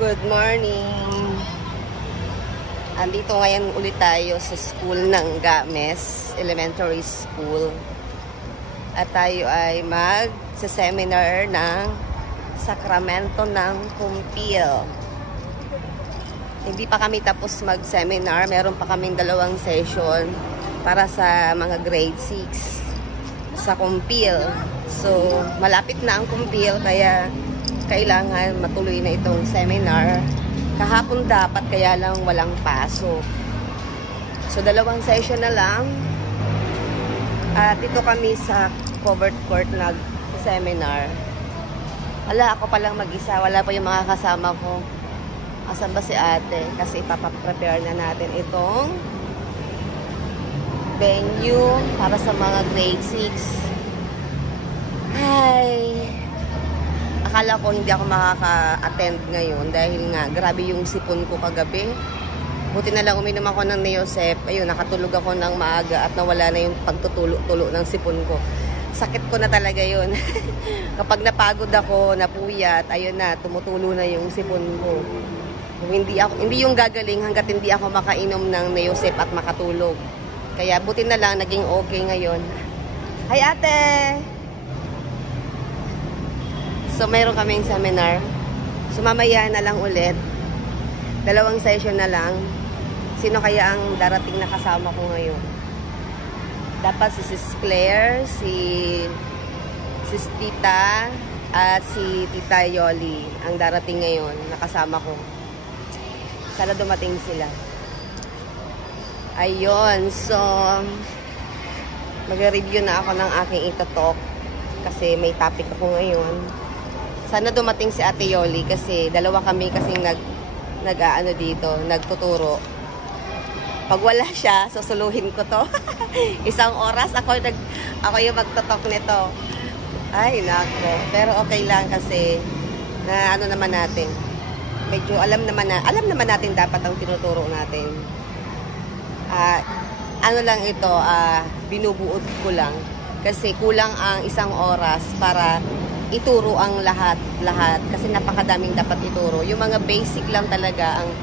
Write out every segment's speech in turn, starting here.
Good morning! Andito ngayon ulit tayo sa school ng Games Elementary School. At tayo ay mag-seminar ng Sakramento ng Kumpil. Hindi pa kami tapos mag-seminar. Meron pa kaming 2 session para sa mga grade 6 sa Kumpil. So, malapit na ang Kumpil kaya kailangan matuloy na itong seminar. Kahapon dapat, kaya lang walang pasok. So, 2 session na lang. At dito kami sa covered court nag-seminar. Wala, ako palang mag-isa. Wala pa yung mga kasama ko. Asan ba si ate? Kasi ipapaprepare na natin itong venue para sa mga grade 6. Hi! Akala ko hindi ako makaka-attend ngayon dahil nga grabe yung sipon ko kagabi. Buti na lang uminom ako ng Neosep. Ayun, nakatulog ako ng maaga at nawala na yung pagtutulo-tulo ng sipon ko. Sakit ko na talaga yun. Kapag napagod ako, napuyat, ayun na, tumutulo na yung sipon ko. Hindi yung gagaling hanggat hindi ako makainom ng Neosep at makatulog. Kaya buti na lang, naging okay ngayon. Hi ate! So, mayroon kaming seminar. So, mamaya na lang ulit. 2 session na lang. Sino kaya ang darating na kasama ko ngayon? Dapat si Sis Claire, si Sis Tita, at si Tita Yoli ang darating ngayon na kasama ko. Sana dumating sila. Ayun. So, mag-review na ako ng aking ito-talk kasi may topic ako ngayon. Sana dumating si Ate Yoli kasi 2 kami kasing nag-aano dito, nagtuturo. Pag wala siya, susuluhin ko to. 1 oras ako yung magtotalk nito. Ay, nako. Pero okay lang kasi na ano naman natin. Medyo alam naman natin dapat ang tinuturo natin. Ano lang ito, binubuod ko lang kasi kulang ang 1 oras para ituro ang lahat kasi napakadaming dapat ituro. Yung mga basic lang talaga ang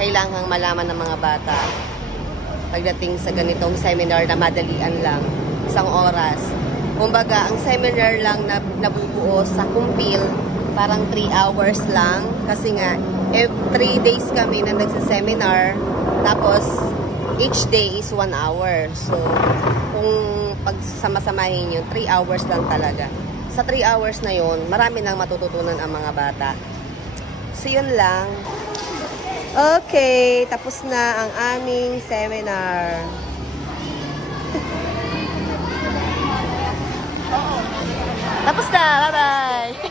kailangang malaman ng mga bata pagdating sa ganitong seminar na madalian lang, 1 oras. Kumbaga, ang seminar lang na nabubuo sa Kumpil, parang 3 hours lang kasi nga 3 days kami na nagsaseminar, tapos each day is 1 hour. So, kung pagsama-samahin yun, 3 hours lang talaga. Sa 3 hours na yun, marami nang matututunan ang mga bata. So, yun lang. Okay, tapos na ang aming seminar. Tapos na, bye-bye!